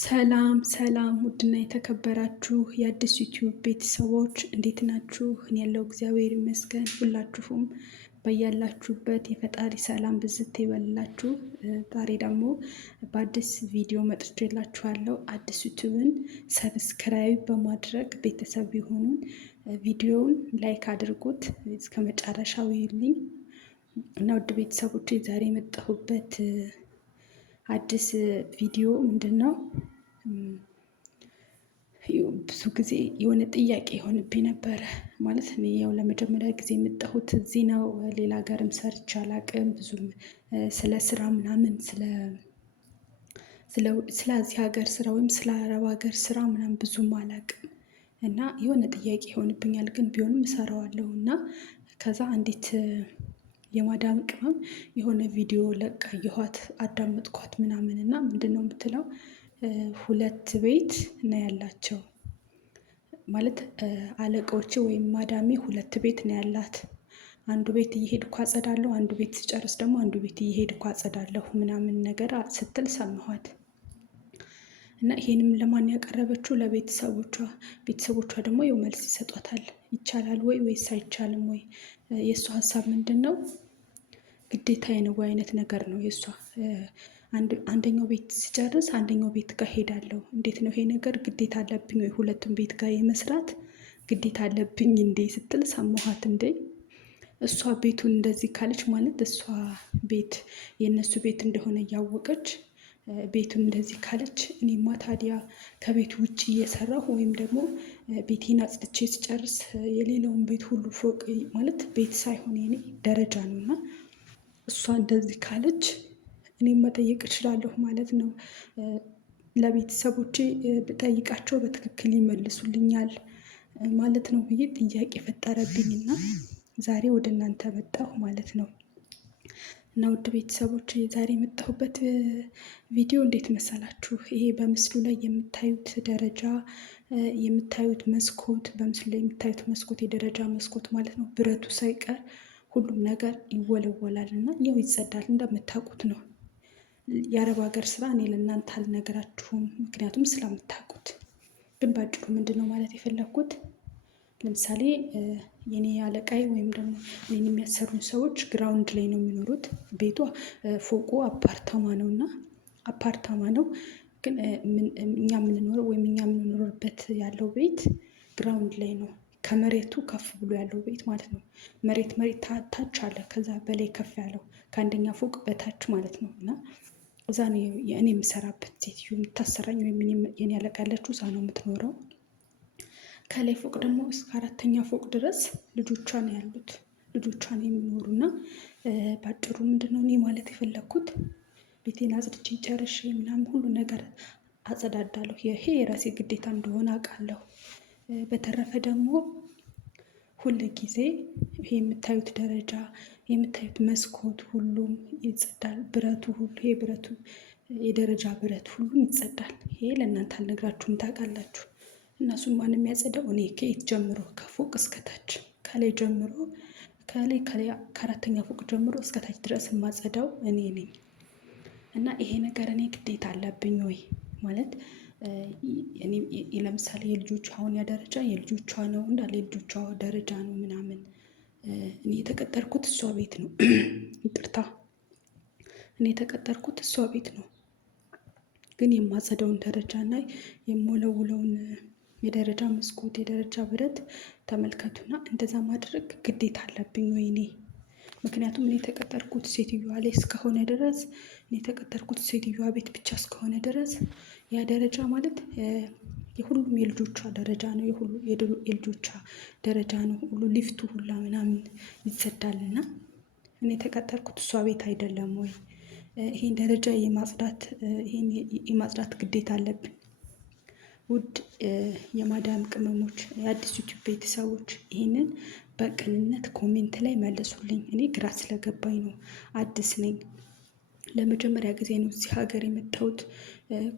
ሰላም ሰላም ውድና የተከበራችሁ የአዲስ ዩቲዩብ ቤተሰቦች እንዴት ናችሁ? እኔ ያለው እግዚአብሔር ይመስገን። ሁላችሁም በያላችሁበት የፈጣሪ ሰላም ብዝት ይበልላችሁ። ዛሬ ደግሞ በአዲስ ቪዲዮ መጥቼላችኋለሁ። አዲስ ዩቲዩብን ሰብስክራይብ በማድረግ ቤተሰብ የሆኑን ቪዲዮውን ላይክ አድርጉት፣ እስከ መጨረሻው ይልኝ እና ውድ ቤተሰቦች ዛሬ የመጣሁበት አዲስ ቪዲዮ ምንድን ነው? ብዙ ጊዜ የሆነ ጥያቄ የሆንብኝ ነበረ። ማለት እኔ ያው ለመጀመሪያ ጊዜ የመጣሁት እዚህ ነው። ሌላ ሀገርም ሰርቼ አላቅም። ብዙም ስለ ስራ ምናምን ስለዚህ ሀገር ስራ ወይም ስለ አረብ ሀገር ስራ ምናምን ብዙም አላቅም እና የሆነ ጥያቄ ይሆንብኛል። ግን ቢሆንም እሰራዋለሁ እና ከዛ አንዲት የማዳም ቅመም የሆነ ቪዲዮ ለቃ አየኋት፣ አዳመጥኳት ምናምን እና ምንድን ነው የምትለው? ሁለት ቤት ነው ያላቸው ማለት አለቆቼ ወይም ማዳሜ ሁለት ቤት ነው ያላት። አንዱ ቤት እየሄድኩ አጸዳለሁ፣ አንዱ ቤት ስጨርስ ደግሞ አንዱ ቤት እየሄድኩ አጸዳለሁ ምናምን ነገር ስትል ሰማኋት። እና ይሄንም ለማን ያቀረበችው? ለቤተሰቦቿ። ቤተሰቦቿ ደግሞ የው መልስ ይሰጧታል። ይቻላል ወይ ወይስ አይቻልም ወይ? የእሷ ሀሳብ ምንድን ነው? ግዴታዬ ነው ወይ አይነት ነገር ነው የእሷ። አንደኛው ቤት ሲጨርስ አንደኛው ቤት ጋር ሄዳለሁ። እንዴት ነው ይሄ ነገር? ግዴታ አለብኝ ወይ ሁለቱም ቤት ጋር የመስራት ግዴታ አለብኝ እንዴ ስትል ሰማኋት። እንዴ እሷ ቤቱን እንደዚህ ካለች ማለት እሷ ቤት የእነሱ ቤት እንደሆነ እያወቀች ቤቱን እንደዚህ ካለች እኔማ ታዲያ ከቤቱ ውጭ እየሰራሁ ወይም ደግሞ ቤቴን አጽድቼ ስጨርስ የሌላውን ቤት ሁሉ ፎቅ ማለት ቤት ሳይሆን የኔ ደረጃ ነው እና እሷ እንደዚህ ካለች እኔም መጠየቅ እችላለሁ ማለት ነው። ለቤተሰቦቼ ብጠይቃቸው በትክክል ይመልሱልኛል ማለት ነው ብዬ ጥያቄ ፈጠረብኝና ዛሬ ወደ እናንተ መጣሁ ማለት ነው። እና ውድ ቤተሰቦች ዛሬ የመጣሁበት ቪዲዮ እንዴት መሰላችሁ? ይሄ በምስሉ ላይ የምታዩት ደረጃ የምታዩት መስኮት በምስሉ ላይ የምታዩት መስኮት የደረጃ መስኮት ማለት ነው። ብረቱ ሳይቀር ሁሉም ነገር ይወለወላል እና ያው ይጸዳል እንደምታውቁት ነው። የአረብ ሀገር ስራ እኔ ለእናንተ አልነግራችሁም፣ ምክንያቱም ስለምታውቁት። ግን ባጭሩ ምንድን ነው ማለት የፈለግኩት? ለምሳሌ የኔ አለቃይ ወይም ደግሞ እኔን የሚያሰሩን ሰዎች ግራውንድ ላይ ነው የሚኖሩት። ቤቷ ፎቁ አፓርታማ ነው እና አፓርታማ ነው። ግን እኛ የምንኖረው ወይም እኛ የምንኖርበት ያለው ቤት ግራውንድ ላይ ነው። ከመሬቱ ከፍ ብሎ ያለው ቤት ማለት ነው። መሬት ታች አለ፣ ከዛ በላይ ከፍ ያለው ከአንደኛ ፎቅ በታች ማለት ነው። እና እዛ ነው የእኔ የምሰራበት ሴትዮ የምታሰራኝ ወይም የኔ አለቃ ያለችው እዛ ነው የምትኖረው። ከላይ ፎቅ ደግሞ እስከ አራተኛ ፎቅ ድረስ ልጆቿ ነው ያሉት። ልጆቿ ነው የሚኖሩና ባጭሩ ምንድነው እኔ ማለት የፈለግኩት ቤቴን አጽድቼ ጨርሼ ምናምን ሁሉ ነገር አጸዳዳለሁ። ይሄ የራሴ ግዴታ እንደሆነ አውቃለሁ። በተረፈ ደግሞ ሁል ጊዜ ይሄ የምታዩት ደረጃ የምታዩት መስኮት ሁሉም ይጸዳል። ብረቱ ሁሉ ይሄ ብረቱ የደረጃ ብረት ሁሉም ይጸዳል። ይሄ ለእናንተ አልነግራችሁም፣ ታውቃላችሁ። እነሱን ማንም ያጸዳው እኔ ከየት ጀምሮ ከፎቅ እስከታች ከላይ ጀምሮ ከአራተኛ ፎቅ ጀምሮ እስከታች ድረስ የማጸዳው እኔ ነኝ። እና ይሄ ነገር እኔ ግዴታ አለብኝ ወይ ማለት ለምሳሌ የልጆቿ አሁን ያ ደረጃ የልጆቿ ነው እንዳለ የልጆቿ ደረጃ ነው ምናምን። እኔ የተቀጠርኩት እሷ ቤት ነው። ይቅርታ፣ እኔ የተቀጠርኩት እሷ ቤት ነው። ግን የማጸዳውን ደረጃ እና የምወለውለውን የደረጃ መስኮት የደረጃ ብረት ተመልከቱና እንደዛ ማድረግ ግዴታ አለብኝ ወይ እኔ? ምክንያቱም እኔ የተቀጠርኩት ሴትዮዋ ላይ እስከሆነ ድረስ እኔ የተቀጠርኩት ሴትዮዋ ቤት ብቻ እስከሆነ ድረስ ያ ደረጃ ማለት የሁሉም የልጆቿ ደረጃ ነው። የልጆቿ ደረጃ ነው። ሁሉ ሊፍቱ ሁላ ምናምን ይጸዳልና እኔ የተቀጠርኩት እሷ ቤት አይደለም ወይ? ይሄን ደረጃ የማጽዳት ግዴታ አለብን። ውድ የማዳም ቅመሞች የአዲስ ዩቲዩብ ቤተሰቦች ይህንን በቅንነት ኮሜንት ላይ መልሱልኝ። እኔ ግራ ስለገባኝ ነው። አዲስ ነኝ። ለመጀመሪያ ጊዜ ነው እዚህ ሀገር የመጣሁት።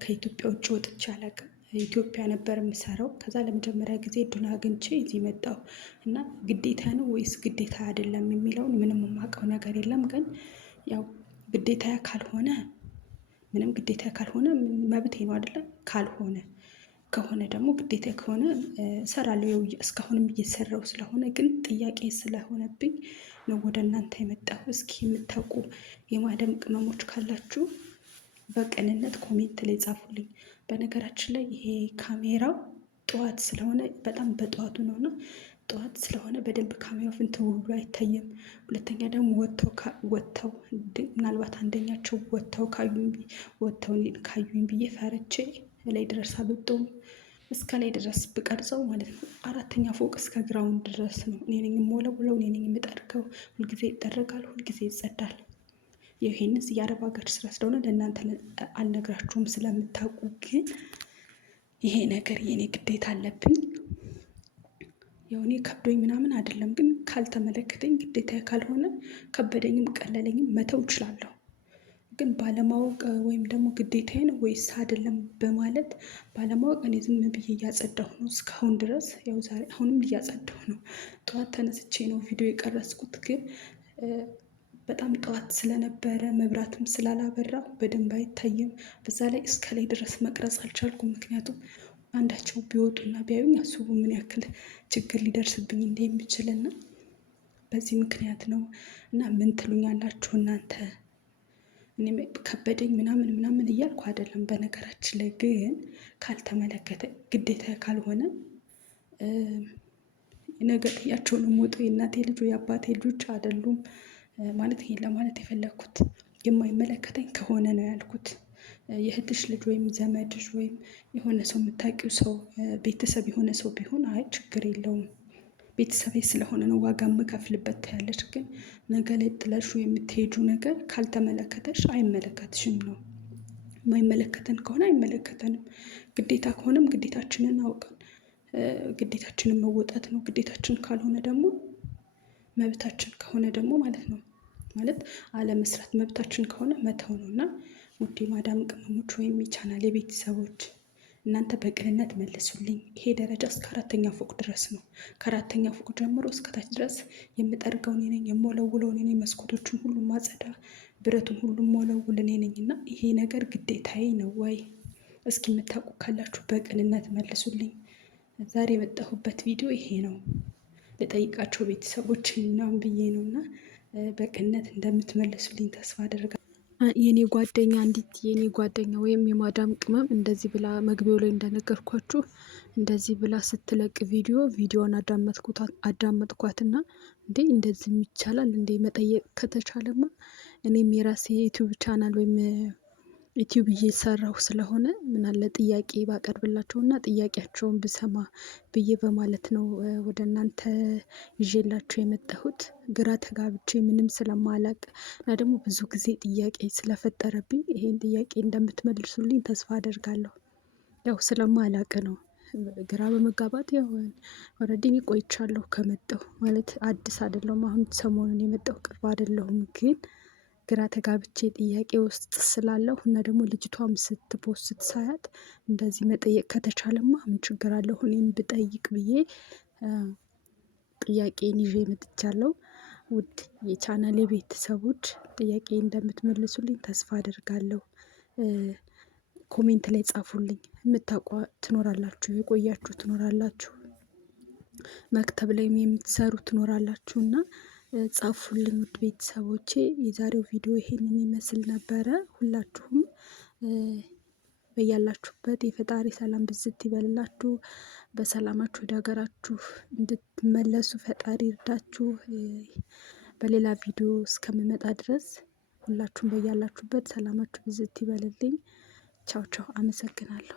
ከኢትዮጵያ ውጭ ወጥቼ አላውቅም። ኢትዮጵያ ነበር የምሰራው። ከዛ ለመጀመሪያ ጊዜ እድል አግኝቼ እዚህ መጣሁ እና ግዴታ ነው ወይስ ግዴታ አይደለም የሚለውን ምንም የማውቀው ነገር የለም። ግን ያው ግዴታ ካልሆነ ምንም ግዴታ ካልሆነ መብቴ ነው አይደለ? ከሆነ ደግሞ ግዴታ ከሆነ እሰራለሁ። እስካሁንም እየሰራው ስለሆነ ግን ጥያቄ ስለሆነብኝ ነው ወደ እናንተ የመጣሁ። እስኪ የምታውቁ የማዳም ቅመሞች ካላችሁ በቅንነት ኮሜንት ላይ ጻፉልኝ። በነገራችን ላይ ይሄ ካሜራው ጠዋት ስለሆነ በጣም በጠዋቱ ነው እና ጠዋት ስለሆነ በደንብ ካሜራው ፍንትው ብሎ አይታይም። ሁለተኛ ደግሞ ወጥተው ምናልባት አንደኛቸው ወጥተው ካዩኝ ብዬ ፈርቼ ላይ ድረስ አልወጣሁም። እስከ ላይ ድረስ ብቀርጸው ማለት ነው 4ኛ ፎቅ እስከ ግራውንድ ድረስ ነው። እኔ ነኝ የምወለውለው፣ እኔ ነኝ የምጠርገው። ሁልጊዜ ይጠረጋል፣ ሁልጊዜ ይጸዳል። ይሄንስ የአረብ ሀገር ስራ ስለሆነ ለእናንተ አልነግራችሁም ስለምታውቁ፣ ግን ይሄ ነገር የኔ ግዴታ አለብኝ። ያው እኔ ከብዶኝ ምናምን አይደለም፣ ግን ካልተመለከተኝ ግዴታ ካልሆነ ከበደኝም ቀለለኝም መተው እችላለሁ። ግን ባለማወቅ ወይም ደግሞ ግዴታዬ ነው ወይስ አይደለም በማለት ባለማወቅ እኔ ዝም ብዬ እያጸዳሁ ነው እስካሁን ድረስ። ያው ዛሬ አሁንም እያጸዳሁ ነው። ጠዋት ተነስቼ ነው ቪዲዮ የቀረጽኩት፣ ግን በጣም ጠዋት ስለነበረ መብራትም ስላላበራው በደንብ አይታይም። በዛ ላይ እስከ ላይ ድረስ መቅረጽ አልቻልኩም። ምክንያቱም አንዳቸው ቢወጡና ቢያዩኝ አስቡ ምን ያክል ችግር ሊደርስብኝ እንደሚችልና በዚህ ምክንያት ነው። እና ምን ትሉኛላችሁ እናንተ? እኔም ከበደኝ ምናምን እያልኩ አይደለም። በነገራችን ላይ ግን ካልተመለከተ ግዴታ ካልሆነ ነገ ጥያቸውን የምወጣው የእናቴ ልጅ የአባቴ ልጆች አይደሉም ማለት ይሄን ለማለት የፈለግኩት የማይመለከተኝ ከሆነ ነው ያልኩት። የእህትሽ ልጅ ወይም ዘመድሽ ወይም የሆነ ሰው የምታውቂው ሰው ቤተሰብ የሆነ ሰው ቢሆን አይ ችግር የለውም ቤተሰቤ ስለሆነ ነው ዋጋ የምከፍልበት ታያለች። ግን ነገ ላይ ጥለሹ የምትሄጁ ነገር ካልተመለከተሽ አይመለከትሽም ነው። የማይመለከተን ከሆነ አይመለከተንም። ግዴታ ከሆነም ግዴታችንን አውቀን ግዴታችንን መወጣት ነው። ግዴታችን ካልሆነ ደግሞ መብታችን ከሆነ ደግሞ ማለት ነው ማለት አለመስራት መብታችን ከሆነ መተው ነው። እና ውድ የማዳም ቅመሞች ወይም የቻናል የቤተሰቦች እናንተ በቅንነት መልሱልኝ። ይሄ ደረጃ እስከ 4ኛ ፎቅ ድረስ ነው። ከ4ኛ ፎቅ ጀምሮ እስከታች ድረስ የምጠርገው እኔ ነኝ፣ የምወለውለው እኔ ነኝ፣ መስኮቶቹን ሁሉ ማጸዳ፣ ብረቱን ሁሉ የምወለውል እኔ ነኝ። እና ይሄ ነገር ግዴታዬ ነው ወይ? እስኪ የምታውቁ ካላችሁ በቅንነት መልሱልኝ። ዛሬ የመጣሁበት ቪዲዮ ይሄ ነው። ልጠይቃቸው ቤተሰቦች ምናምን ብዬ ነው እና በቅንነት እንደምትመልሱልኝ ተስፋ አደርጋለሁ። የኔ ጓደኛ ወይም የማዳም ቅመም እንደዚህ ብላ መግቢያው ላይ እንደነገርኳችሁ እንደዚህ ብላ ስትለቅ ቪዲዮን አዳመጥኳትና እንዴ እንደዚህ ይቻላል እንዴ? መጠየቅ ከተቻለማ እኔም የራሴ ዩቲዩብ ቻናል ወይም ዩቲዩብ እየሰራሁ ስለሆነ ምን አለ ጥያቄ ባቀርብላቸውና ጥያቄያቸውን ብሰማ ብዬ በማለት ነው ወደ እናንተ ይዤላችሁ የመጣሁት። ግራ ተጋብቼ ምንም ስለማላቅ እና ደግሞ ብዙ ጊዜ ጥያቄ ስለፈጠረብኝ ይሄን ጥያቄ እንደምትመልሱልኝ ተስፋ አደርጋለሁ። ያው ስለማላቅ ነው ግራ በመጋባት ያው ኦልሬዲ ቆይቻለሁ ከመጣሁ ማለት አዲስ አይደለሁም። አሁን ሰሞኑን የመጣሁ ቅርብ አይደለሁም ግን ግራ ተጋብቼ ጥያቄ ውስጥ ስላለሁ እና ደግሞ ልጅቷም ስትፖስት ሳያት እንደዚህ መጠየቅ ከተቻለማ ምን ችግር አለው እኔም ብጠይቅ ብዬ ጥያቄን ይዤ መጥቻለሁ። ውድ የቻናሌ ቤተሰቦች ጥያቄ እንደምትመልሱልኝ ተስፋ አደርጋለሁ። ኮሜንት ላይ ጻፉልኝ። የምታውቁ ትኖራላችሁ፣ የቆያችሁ ትኖራላችሁ፣ መክተብ ላይም የምትሰሩ ትኖራላችሁ እና ጻፉልኝ ውድ ቤተሰቦቼ። የዛሬው ቪዲዮ ይሄንን ይመስል ነበረ። ሁላችሁም በያላችሁበት የፈጣሪ ሰላም ብዝት ይበልላችሁ። በሰላማችሁ ወደ ሀገራችሁ እንድትመለሱ ፈጣሪ ይርዳችሁ። በሌላ ቪዲዮ እስከምመጣ ድረስ ሁላችሁም በያላችሁበት ሰላማችሁ ብዝት ይበልልኝ። ቻው ቻው። አመሰግናለሁ።